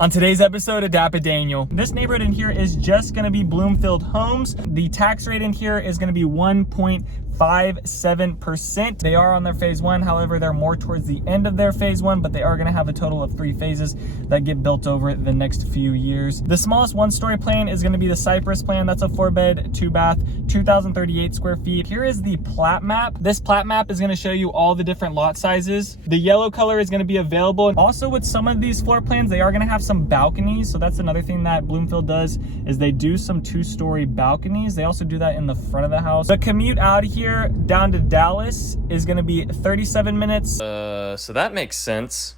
On today's episode of DAPA.DANIEL, this neighborhood in here is just going to be Bloomfield homes. The tax rate in here is going to be 1.57%. They are on their phase one. However, they're more towards the end of their phase one, but they are going to have a total of 3 phases that get built over the next few years. The smallest one-story plan is going to be the Cypress plan. That's a 4-bed, 2-bath, 2,038 square feet. Here is the plat map. This plat map is going to show you all the different lot sizes. The yellow color is going to be available. Also, with some of these floor plans, they are going to have some balconies. So that's another thing that Bloomfield does, is they do some 2-story balconies. They also do that in the front of the house. The commute out of here down to Dallas is going to be 37 minutes. So that makes sense.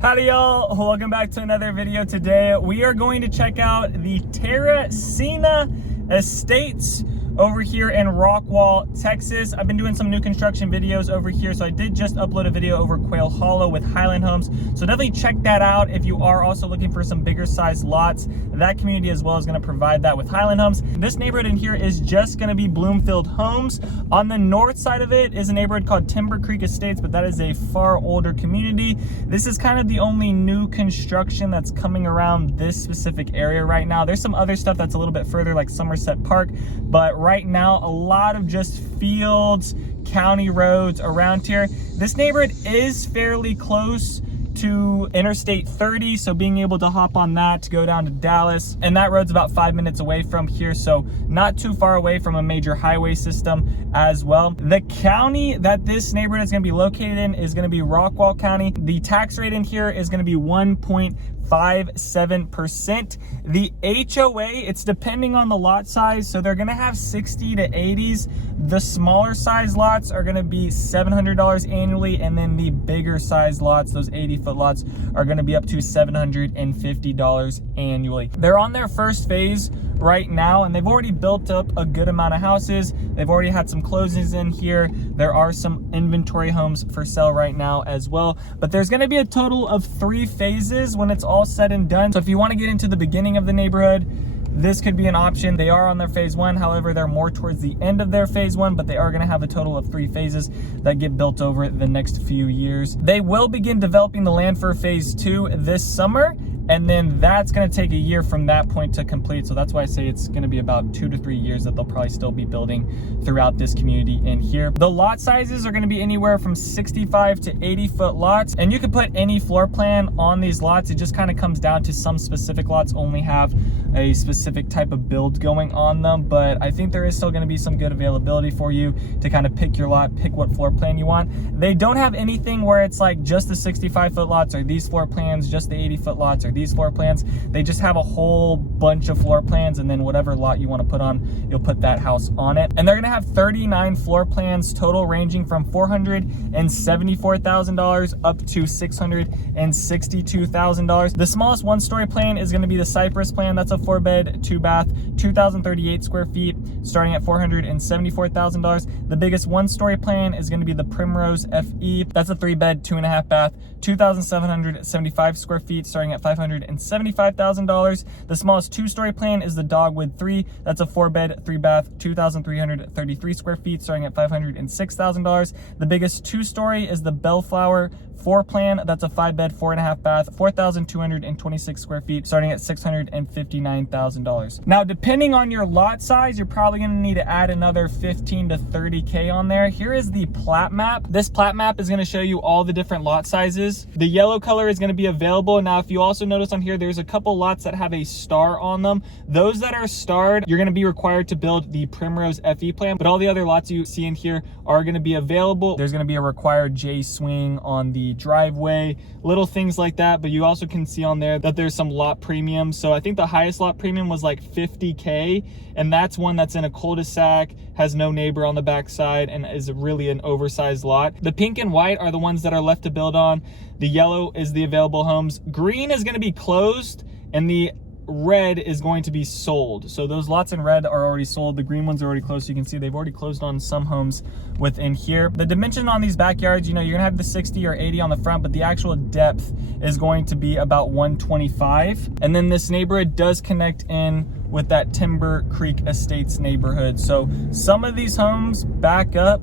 Howdy y'all, welcome back to another video. Today we are going to check out the Terracina estates over here in Rockwall, Texas. I've been doing some new construction videos over here, so I did just upload a video over Quail Hollow with Highland Homes, so definitely check that out if you are also looking for some bigger size lots. That community as well is going to provide that with Highland Homes. This neighborhood in here is just going to be Bloomfield homes. On the north side of it is a neighborhood called Timber Creek Estates, but that is a far older community. This is kind of the only new construction that's coming around this specific area right now. There's some other stuff that's a little bit further, like Somerset Park, but right now a lot of just fields, county roads around here. This neighborhood is fairly close to Interstate 30, so being able to hop on that to go down to Dallas, and that road's about 5 minutes away from here, so not too far away from a major highway system as well. The county that this neighborhood is going to be located in is going to be Rockwall County. The tax rate in here is going to be 1.57%. The HOA, it's depending on the lot size, so they're going to have 60 to 80s. The smaller size lots are going to be $700 annually, and then the bigger size lots, those 80-foot lots, are going to be up to $750 annually. They're on their first phase right now, and they've already built up a good amount of houses. They've already had some closings in here. There are some inventory homes for sale right now as well, but there's going to be a total of 3 phases when it's all said and done. So if you want to get into the beginning of the neighborhood, this could be an option. They are on their phase one. However, they're more towards the end of their phase one, but they are going to have a total of 3 phases that get built over the next few years. They will begin developing the land for phase 2 this summer, and then that's going to take a year from that point to complete. So that's why I say it's going to be about 2 to 3 years that they'll probably still be building throughout this community in here. The lot sizes are going to be anywhere from 65 to 80-foot lots, and you can put any floor plan on these lots. It just kind of comes down to some specific lots only have a specific type of build going on them, but I think there is still going to be some good availability for you to kind of pick your lot, pick what floor plan you want. They don't have anything where it's like just the 65-foot lots or these floor plans, just the 80-foot lots or these floor plans. They just have a whole bunch of floor plans, and then whatever lot you want to put on, you'll put that house on it. And they're going to have 39 floor plans total, ranging from $474,000 up to $662,000. The smallest one-story plan is going to be the Cypress plan. That's a 4-bed, 2-bath, 2,038 square feet, starting at $474,000. The biggest one-story plan is going to be the Primrose FE. That's a 3-bed, 2.5-bath, 2,775 square feet, starting at $575,000. The smallest 2-story plan is the Dogwood 3. That's a 4-bed, 3-bath, 2,333 square feet, starting at $506,000. The biggest 2-story is the Bellflower 4 plan. That's a 5-bed, 4.5-bath, 4,226 square feet, starting at $659,000. Now, depending on your lot size, you're probably going to need to add another 15 to 30K on there. Here is the plat map. This plat map is going to show you all the different lot sizes. The yellow color is going to be available. Now, if you also notice on here, there's a couple lots that have a star on them. Those that are starred, you're going to be required to build the Primrose FE plan, but all the other lots you see in here are going to be available. There's going to be a required J swing on the driveway, little things like that, but you also can see on there that there's some lot premium. So I think the highest lot premium was like 50K, and that's one that's in a cul-de-sac, has no neighbor on the backside, and is really an oversized lot. The pink and white are the ones that are left to build on. The yellow is the available homes. Green is going to be closed, and the red is going to be sold. So those lots in red are already sold. The green ones are already closed. So you can see they've already closed on some homes within here. The dimension on these backyards, you know, you're gonna have the 60 or 80 on the front, but the actual depth is going to be about 125. And then this neighborhood does connect in with that Timber Creek Estates neighborhood. So some of these homes back up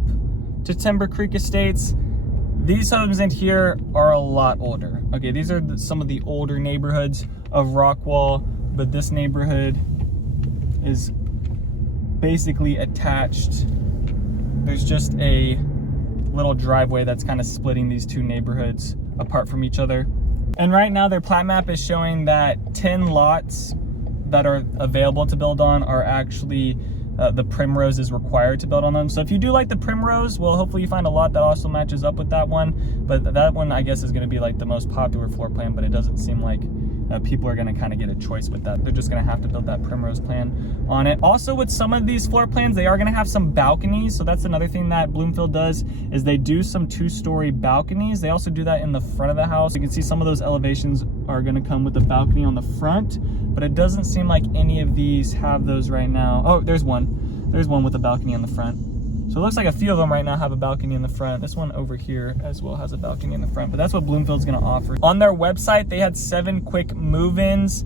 to Timber Creek Estates. These homes in here are a lot older. Okay, these are some of the older neighborhoods of Rockwall, but this neighborhood is basically attached. There's just a little driveway that's kind of splitting these two neighborhoods apart from each other. And right now their plat map is showing that 10 lots that are available to build on are actually the Primrose is required to build on them. So if you do like the Primrose, well, hopefully you find a lot that also matches up with that one. But that one, I guess, is going to be like the most popular floor plan, but it doesn't seem like people are going to kind of get a choice with that. They're just going to have to build that Primrose plan on it. Also, with some of these floor plans, they are going to have some balconies. So that's another thing that Bloomfield does, is they do some 2-story balconies. They also do that in the front of the house. You can see some of those elevations are going to come with a balcony on the front, but it doesn't seem like any of these have those right now. Oh, there's one. There's one with a balcony on the front. So it looks like a few of them right now have a balcony in the front. This one over here as well has a balcony in the front, but that's what Bloomfield's gonna offer. On their website, they had 7 quick move-ins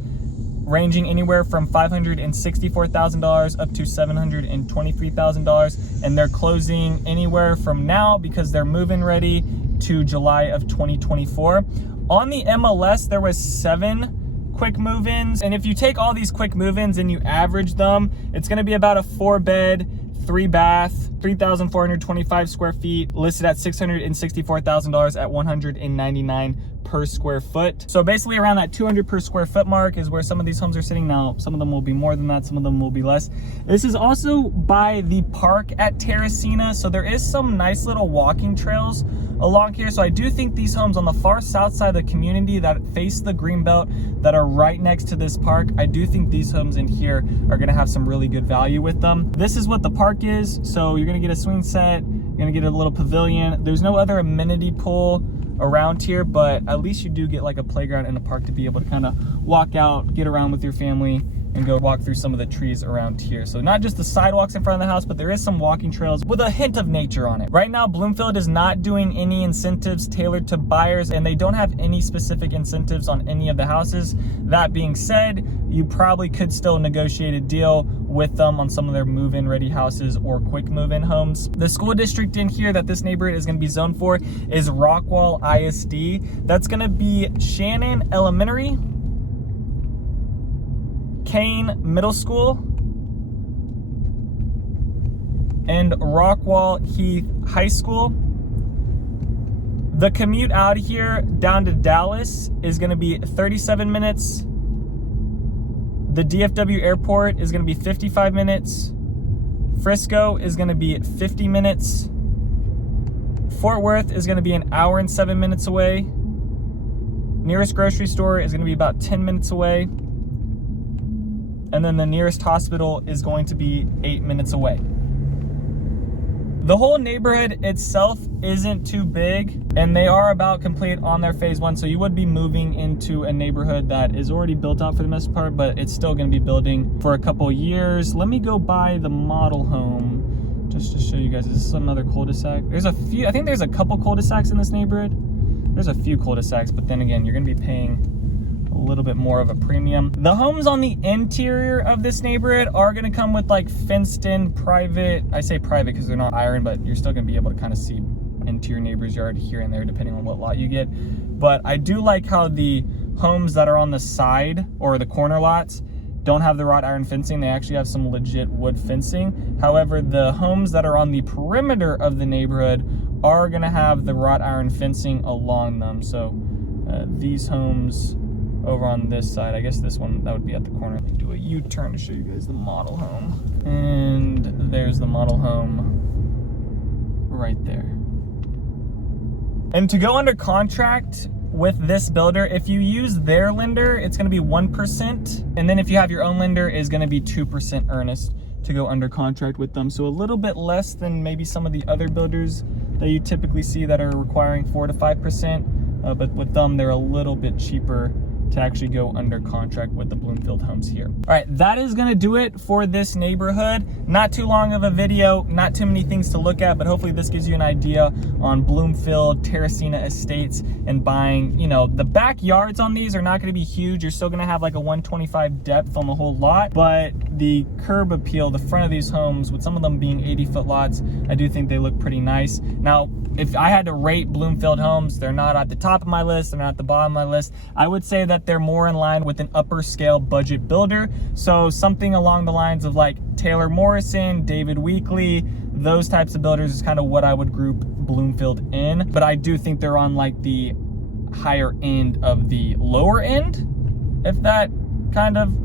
ranging anywhere from $564,000 up to $723,000. And they're closing anywhere from now, because they're move-in ready, to July of 2024. On the MLS, there was 7 quick move-ins. And if you take all these quick move-ins and you average them, it's gonna be about a 4-bed, 3-bath, 3,425 square feet, listed at $664,000 at $199 per square foot. So basically around that 200 per square foot mark is where some of these homes are sitting now. Some of them will be more than that, some of them will be less. This is also by the park at Terracina, so there is some nice little walking trails along here. So I do think these homes on the far south side of the community that face the greenbelt, that are right next to this park, I do think these homes in here are gonna have some really good value with them. This is what the park is. So you're gonna get a swing set, you're gonna get a little pavilion. There's no other amenity pool around here, but at least you do get like a playground and a park to be able to kind of walk out, get around with your family, and go walk through some of the trees around here. So not just the sidewalks in front of the house, but there is some walking trails with a hint of nature on it. Right now, Bloomfield is not doing any incentives tailored to buyers, and they don't have any specific incentives on any of the houses. That being said, you probably could still negotiate a deal with them on some of their move-in ready houses or quick move-in homes. The school district in here that this neighborhood is going to be zoned for is Rockwall ISD. That's going to be Shannon Elementary, Kane Middle School, and Rockwall Heath High School. The commute out here down to Dallas is going to be 37 minutes. The DFW airport is going to be 55 minutes. Frisco is going to be 50 minutes. Fort Worth is going to be an hour and 7 minutes away. Nearest grocery store is going to be about 10 minutes away. And then the nearest hospital is going to be 8 minutes away. The whole neighborhood itself isn't too big, and they are about complete on their phase 1. So you would be moving into a neighborhood that is already built out for the most part, but it's still going to be building for a couple years. Let me go by the model home just to show you guys. This is another cul-de-sac. There's a few, I think there's a couple cul-de-sacs in this neighborhood. There's a few cul-de-sacs, but then again, you're going to be paying a little bit more of a premium. The homes on the interior of this neighborhood are going to come with like fenced in private, I say private because they're not iron, but you're still going to be able to kind of see into your neighbor's yard here and there depending on what lot you get. But I do like how the homes that are on the side or the corner lots don't have the wrought iron fencing. They actually have some legit wood fencing. However, the homes that are on the perimeter of the neighborhood are going to have the wrought iron fencing along them. So these homes over on this side, I guess this one, that would be at the corner. Let me do a U-turn to show you guys the model home. And there's the model home right there. And to go under contract with this builder, if you use their lender, it's gonna be 1%. And then if you have your own lender, is gonna be 2% earnest to go under contract with them. So a little bit less than maybe some of the other builders that you typically see that are requiring 4 to 5%. But with them, they're a little bit cheaper to actually go under contract with the Bloomfield homes here. All right, that is gonna do it for this neighborhood. Not too long of a video, not too many things to look at, but hopefully this gives you an idea on Bloomfield, Terracina estates, and buying, you know, the backyards on these are not gonna be huge. You're still gonna have like a 125 depth on the whole lot, but the curb appeal, the front of these homes, with some of them being 80-foot lots, I do think they look pretty nice. Now, if I had to rate Bloomfield homes, they're not at the top of my list, they're not at the bottom of my list. I would say that they're more in line with an upper scale budget builder. So something along the lines of like Taylor Morrison, David Weekley, those types of builders is kind of what I would group Bloomfield in. But I do think they're on like the higher end of the lower end, if that kind of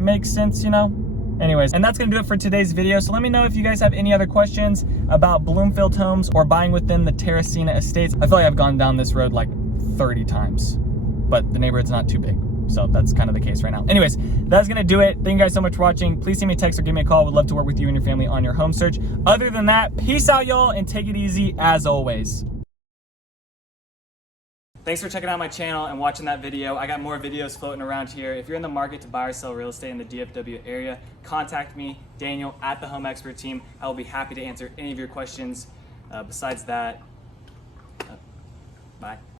makes sense, you know? Anyways, and that's gonna do it for today's video. So let me know if you guys have any other questions about Bloomfield homes or buying within the Terracina estates. I feel like I've gone down this road like 30 times, but the neighborhood's not too big. So that's kind of the case right now. Anyways, that's gonna do it. Thank you guys so much for watching. Please send me a text or give me a call. Would love to work with you and your family on your home search. Other than that, peace out, y'all, and take it easy as always. Thanks for checking out my channel and watching that video. I got more videos floating around here. If you're in the market to buy or sell real estate in the DFW area, contact me, Daniel, at the Home Expert Team. I will be happy to answer any of your questions. Besides that, bye.